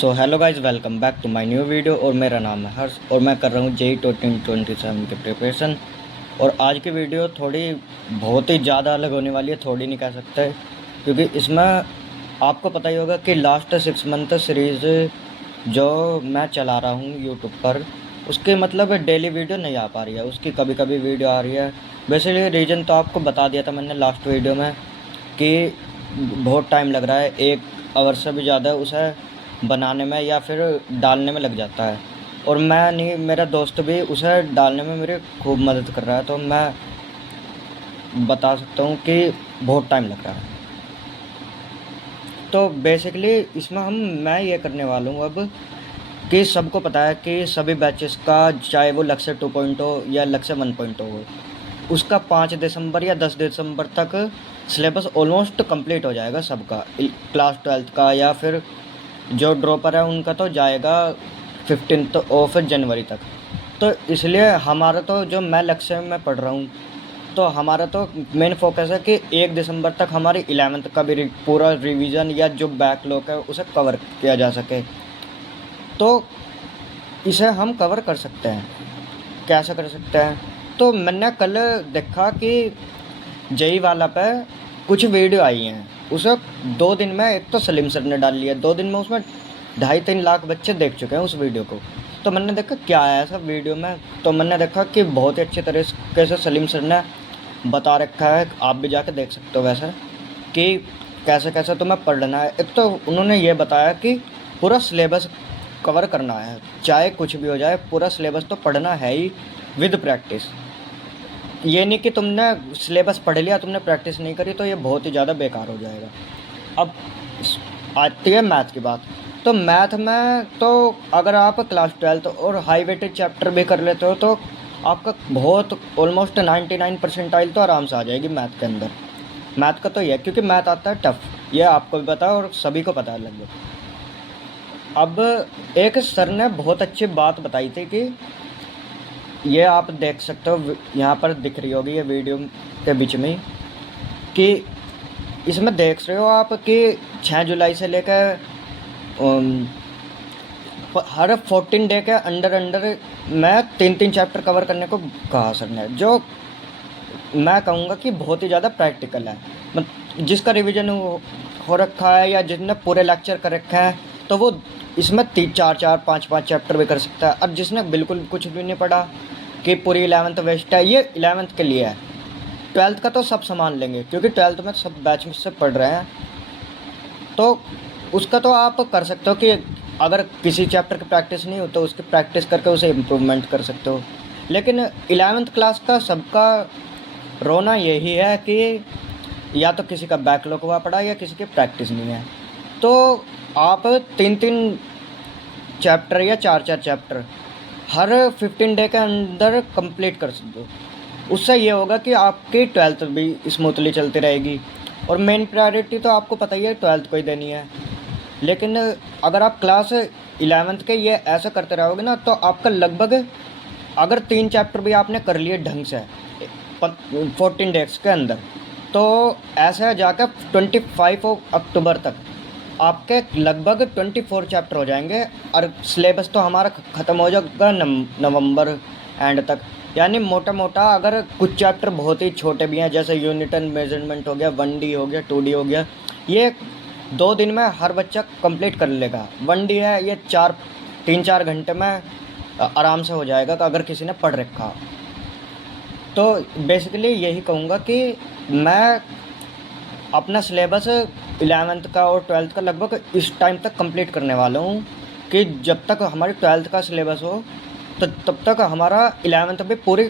So hello guys, welcome back to my new video. और मेरा नाम है हर्ष और मैं कर रहा हूँ जेई 2027 की प्रिपरेशन। और आज की वीडियो थोड़ी बहुत ही ज़्यादा अलग होने वाली है, थोड़ी नहीं कह सकते, क्योंकि इसमें आपको पता ही होगा कि लास्ट 6 मंथ सीरीज़ जो मैं चला रहा हूँ यूट्यूब पर, उसके मतलब डेली वीडियो नहीं आ पा रही है, उसकी कभी कभी वीडियो आ रही है। बेसिकली रीज़न तो आपको बता दिया था मैंने लास्ट वीडियो में कि बहुत टाइम लग रहा है, 1 आवर से भी ज़्यादा उसे बनाने में या फिर डालने में लग जाता है। और मैं नहीं, मेरा दोस्त भी उसे डालने में मेरी खूब मदद कर रहा है, तो मैं बता सकता हूँ कि बहुत टाइम लग रहा है। तो बेसिकली इसमें मैं ये करने वाला हूँ अब कि सबको पता है कि सभी बैचेस का, चाहे वो लक्ष्य 2.0 या लक्ष्य 1.0 हो, उसका 5 दिसंबर या 10 दिसंबर तक सिलेबस ऑलमोस्ट कंप्लीट हो जाएगा सबका, क्लास 12th का। या फिर जो ड्रॉपर है उनका तो जाएगा 15 जनवरी तक। तो इसलिए हमारा तो, जो मैं लक्ष्य में पढ़ रहा हूँ, तो हमारा तो मेन फोकस है कि 1 दिसंबर तक हमारी 11th का भी पूरा रिवीजन या जो बैकलॉग है उसे कवर किया जा सके। तो इसे हम कवर कर सकते हैं। कैसे कर सकते हैं? तो मैंने कल देखा कि जेई वाला पे कुछ वीडियो आई हैं, उसे 2 दिन में, एक तो सलीम सर ने डाल लिया, 2 दिन में उसमें 2.5-3 लाख बच्चे देख चुके हैं उस वीडियो को। तो मैंने देखा क्या है ऐसा वीडियो में, तो मैंने देखा कि बहुत ही अच्छे तरीके से सलीम सर ने बता रखा है, आप भी जाके देख सकते हो वैसे, कि कैसे कैसे तुम्हें पढ़ना है। एक तो उन्होंने ये बताया कि पूरा सिलेबस कवर करना है, चाहे कुछ भी हो जाए, पूरा सिलेबस तो पढ़ना है ही विद प्रैक्टिस। ये नहीं कि तुमने सिलेबस पढ़ लिया, तुमने प्रैक्टिस नहीं करी, तो ये बहुत ही ज़्यादा बेकार हो जाएगा। अब आती है मैथ की बात। तो मैथ में तो अगर आप क्लास 12th और हाई वेटेज चैप्टर भी कर लेते हो तो आपका बहुत ऑलमोस्ट 99% तो आराम से आ जाएगी मैथ के अंदर। मैथ का तो ये है, क्योंकि मैथ आता है टफ, ये आपको भी पता है और सभी को पता है लगभग। अब एक सर ने बहुत अच्छी बात बताई थी कि ये आप देख सकते हो, यहाँ पर दिख रही होगी ये वीडियो के बीच में ही, कि इसमें देख रहे हो आप कि 6 जुलाई से लेकर हर 14 डे के अंडर अंडर मैं 3-3 चैप्टर कवर करने को कहा सर ने, जो मैं कहूँगा कि बहुत ही ज़्यादा प्रैक्टिकल है। जिसका रिवीजन हो रखा है या जिसने पूरे लेक्चर कर रखा है, तो वो इसमें 3-4-4, 5-5 चैप्टर भी कर सकता है। और जिसने बिल्कुल कुछ भी नहीं पढ़ा कि पूरी 11th वेस्ट है, ये 11th के लिए है। 12th का तो सब सामान लेंगे, क्योंकि 12th में सब बैच में से पढ़ रहे हैं, तो उसका तो आप कर सकते हो कि अगर किसी चैप्टर की प्रैक्टिस नहीं हो तो उसकी प्रैक्टिस करके उसे इम्प्रूवमेंट कर सकते हो। लेकिन 11th क्लास का सबका रोना यही है कि या तो किसी का बैकलॉग हुआ पड़ा या किसी की प्रैक्टिस नहीं है। तो आप 3-3 चैप्टर या 4-4 चैप्टर हर 15 डे के अंदर कंप्लीट कर सकते हो। उससे ये होगा कि आपकी 12th भी स्मूथली चलती रहेगी। और मेन प्रायोरिटी तो आपको पता ही है 12th को ही देनी है। लेकिन अगर आप क्लास 11th के ये ऐसा करते रहोगे ना, तो आपका लगभग, अगर 3 चैप्टर भी आपने कर लिए ढंग से 14 डेज के अंदर, तो ऐसा जाकर 25 अक्टूबर तक आपके लगभग 24 चैप्टर हो जाएंगे। और सिलेबस तो हमारा ख़त्म हो जाएगा नवंबर एंड तक। यानी मोटा मोटा, अगर कुछ चैप्टर बहुत ही छोटे भी हैं, जैसे यूनिट एंड मेजरमेंट हो गया, 1D हो गया, 2D हो गया, ये 2 दिन में हर बच्चा कंप्लीट कर लेगा। 1D है, ये 3-4 घंटे में आराम से हो जाएगा अगर किसी ने पढ़ रखा। तो बेसिकली यही कहूँगा कि मैं अपना सिलेबस 11th का और 12th का लगभग इस टाइम तक कंप्लीट करने वाला हूँ, कि जब तक हमारी 12th का सिलेबस हो तो तब तक हमारा 11th भी पूरी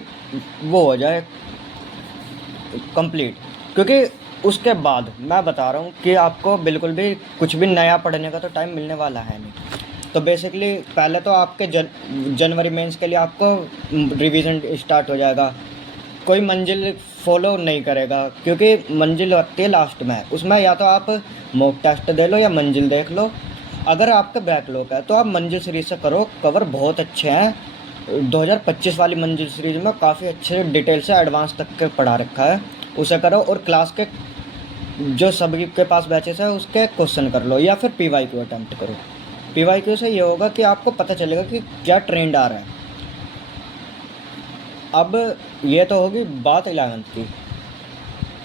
वो हो जाए कंप्लीट। क्योंकि उसके बाद मैं बता रहा हूँ कि आपको बिल्कुल भी कुछ भी नया पढ़ने का तो टाइम मिलने वाला है नहीं। तो बेसिकली पहले तो आपके जनवरी मेंस के लिए आपको रिवीजन स्टार्ट हो जाएगा। कोई मंजिल फॉलो नहीं करेगा, क्योंकि मंजिल होती है लास्ट में, उसमें या तो आप मॉक टेस्ट दे लो या मंजिल देख लो। अगर आपका बैकलॉग है तो आप मंजिल सीरीज से करो कवर, बहुत अच्छे हैं। 2025 वाली मंजिल सीरीज में काफ़ी अच्छे डिटेल से एडवांस तक के पढ़ा रखा है, उसे करो। और क्लास के जो सभी के पास बैचेस है उसके क्वेश्चन कर लो, या फिर PYQ अटैम्प्ट करो। पीवाईक्यू से ये होगा कि आपको पता चलेगा कि क्या ट्रेंड आ रहा है। अब ये तो होगी बात 11th की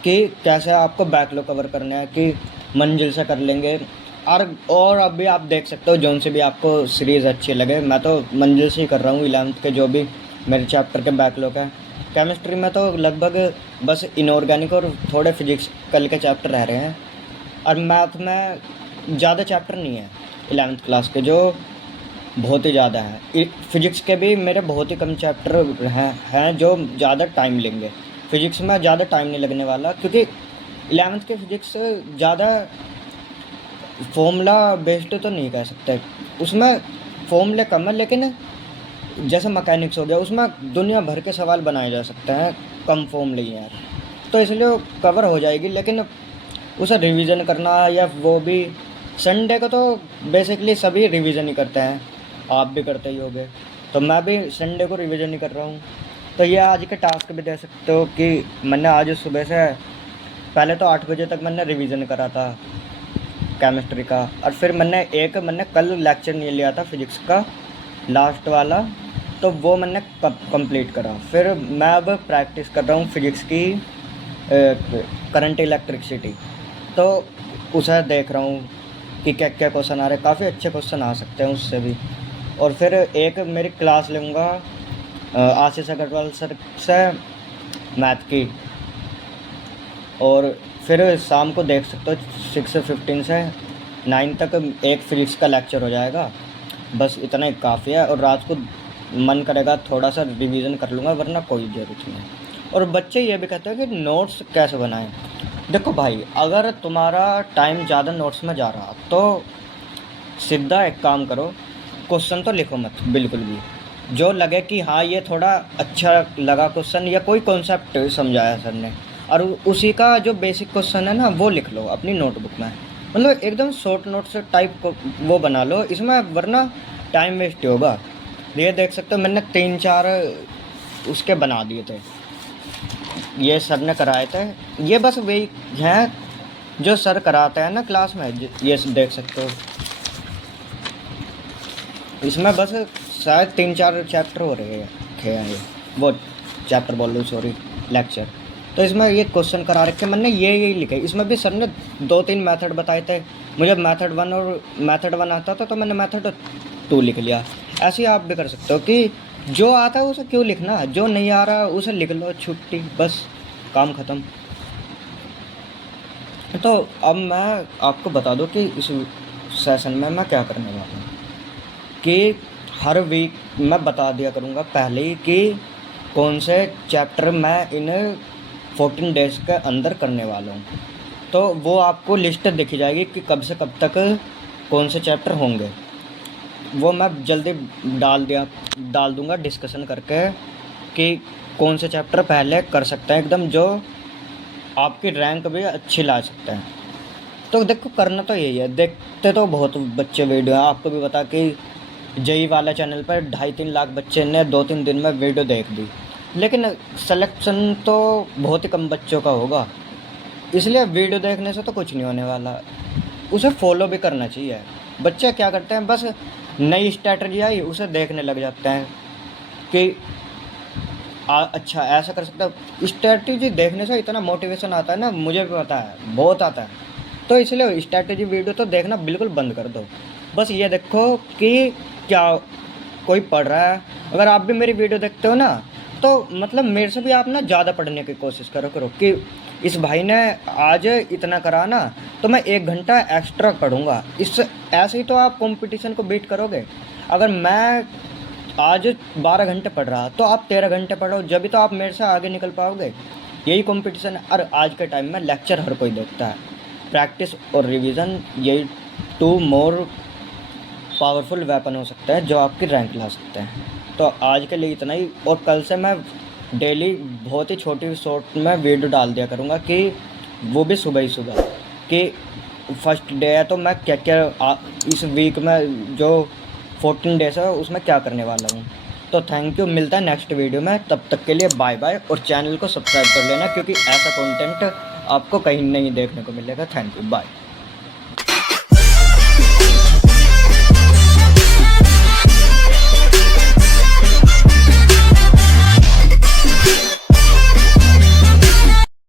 कि कैसे आपको बैकलॉग कवर करना है, कि मंजिल से कर लेंगे। और अभी आप देख सकते हो जोन से भी आपको सीरीज़ अच्छी लगे, मैं तो मंजिल से ही कर रहा हूँ 11th के जो भी मेरे चैप्टर के बैकलॉग है। केमिस्ट्री में तो लगभग बस इनऑर्गेनिक और थोड़े फिजिक्स के चैप्टर रह रहे हैं, और मैथ में ज़्यादा चैप्टर नहीं है 11th क्लास के जो बहुत ही ज़्यादा है। फिजिक्स के भी मेरे बहुत ही कम चैप्टर हैं जो ज़्यादा टाइम लेंगे। फिजिक्स में ज़्यादा टाइम नहीं लगने वाला, क्योंकि 11th के फिजिक्स ज़्यादा फॉर्मूला बेस्ड तो नहीं कह सकते, उसमें फॉर्मूले कम है, लेकिन जैसे मैकेनिक्स हो गया उसमें दुनिया भर के सवाल बनाए जा सकते हैं, कम फॉर्मूले ही हैं, तो इसलिए वो कवर हो जाएगी। लेकिन उसे रिवीजन करना, या वो भी संडे को तो बेसिकली सभी रिवीजन ही करते हैं, आप भी करते ही होगे, तो मैं भी संडे को रिवीजन ही कर रहा हूँ। तो ये आज के टास्क भी दे सकते हो कि मैंने आज सुबह से पहले तो 8 बजे तक मैंने रिवीजन करा था केमिस्ट्री का, और फिर मैंने कल लेक्चर नहीं लिया था फिजिक्स का लास्ट वाला, तो वो मैंने कंप्लीट करा। फिर मैं अब प्रैक्टिस कर रहा हूँ फिजिक्स की करंट इलेक्ट्रिसिटी, तो उसे देख रहा हूँ कि क्या क्या क्वेश्चन आ रहे हैं। काफ़ी अच्छे क्वेश्चन आ सकते हैं उससे भी। और फिर एक मेरी क्लास लूँगा आशीष अग्रवाल सर से मैथ की, और फिर शाम को देख सकते हो 6:15 से 9 तक एक फिजिक्स का लेक्चर हो जाएगा। बस इतना ही काफ़ी है, और रात को मन करेगा थोड़ा सा रिवीजन कर लूँगा, वरना कोई ज़रूरत नहीं है। और बच्चे ये भी कहते हैं कि नोट्स कैसे बनाएं। देखो भाई, अगर तुम्हारा टाइम ज़्यादा नोट्स में जा रहा तो सीधा एक काम करो, क्वेश्चन तो लिखो मत बिल्कुल भी। जो लगे कि हाँ ये थोड़ा अच्छा लगा क्वेश्चन, या कोई कॉन्सेप्ट समझाया सर ने, और उसी का जो बेसिक क्वेश्चन है ना वो लिख लो अपनी नोटबुक में। मतलब एकदम शॉर्ट नोट्स टाइप को वो बना लो इसमें, वरना टाइम वेस्ट होगा। ये देख सकते हो मैंने 3-4 उसके बना दिए थे, ये सर ने कराए थे। ये बस वही हैं जो सर कराते हैं ना क्लास में, ये देख सकते हो। इसमें बस शायद 3-4 चैप्टर हो रहे हैं, ये वो चैप्टर बोल लो, सॉरी लेक्चर। तो इसमें ये क्वेश्चन करा रखे मैंने, यही लिखे। इसमें भी सर ने 2-3 मेथड बताए थे, मुझे मेथड 1 आता था तो मैंने मेथड 2 लिख लिया। ऐसे ही आप भी कर सकते हो कि जो आता है उसे क्यों लिखना, जो नहीं आ रहा उसे लिख लो, छुट्टी, बस काम ख़त्म। तो अब मैं आपको बता दूं कि इस सेशन में मैं क्या करने वाला हूँ, कि हर वीक मैं बता दिया करूँगा पहले ही कि कौन से चैप्टर मैं इन 14 डेज़ के अंदर करने वाला हूँ। तो वो आपको लिस्ट दिखी जाएगी कि कब से कब तक कौन से चैप्टर होंगे। वो मैं जल्दी डाल दूँगा डिस्कशन करके कि कौन से चैप्टर पहले कर सकते हैं एकदम, जो आपकी रैंक भी अच्छी ला सकते हैं। तो देखो करना तो यही है। देखते तो बहुत बच्चे वीडियो हैं, आपको भी पता कि जेई वाला चैनल पर 2.5-3 लाख बच्चे ने 2-3 दिन में वीडियो देख दी, लेकिन सिलेक्शन तो बहुत ही कम बच्चों का होगा। इसलिए वीडियो देखने से तो कुछ नहीं होने वाला, उसे फॉलो भी करना चाहिए। बच्चे क्या करते हैं, बस नई स्ट्रैटेजी आई उसे देखने लग जाते हैं कि अच्छा ऐसा कर सकता है। स्ट्रैटेजी देखने से इतना मोटिवेशन आता है ना, मुझे भी पता है, बहुत आता है। तो इसलिए स्ट्रैटेजी वीडियो तो देखना बिल्कुल बंद कर दो। बस ये देखो कि क्या कोई पढ़ रहा है। अगर आप भी मेरी वीडियो देखते हो ना, तो मतलब मेरे से भी आप ना ज़्यादा पढ़ने की कोशिश करो कि इस भाई ने आज इतना करा ना, तो मैं 1 घंटा एक्स्ट्रा पढ़ूँगा। इससे ऐसे ही तो आप कंपटीशन को बीट करोगे। अगर मैं आज 12 घंटे पढ़ रहा तो आप 13 घंटे पढ़ो, जब भी तो आप मेरे से आगे निकल पाओगे। यही कंपटीशन है। और आज के टाइम में लेक्चर हर कोई देखता है, प्रैक्टिस और रिवीजन यही 2 मोर पावरफुल वेपन हो सकते हैं जो आपकी रैंक ला सकते हैं। तो आज के लिए इतना ही, और कल से मैं डेली बहुत ही छोटी शॉर्ट में वीडियो डाल दिया करूँगा, कि वो भी सुबह ही सुबह, कि फर्स्ट डे है तो मैं क्या क्या इस वीक में जो 14 डेज है उसमें क्या करने वाला हूँ। तो थैंक यू, मिलता है नेक्स्ट वीडियो में, तब तक के लिए बाय बाय। और चैनल को सब्सक्राइब कर लेना, क्योंकि ऐसा कंटेंट आपको कहीं नहीं देखने को मिलेगा। Thank you, bye.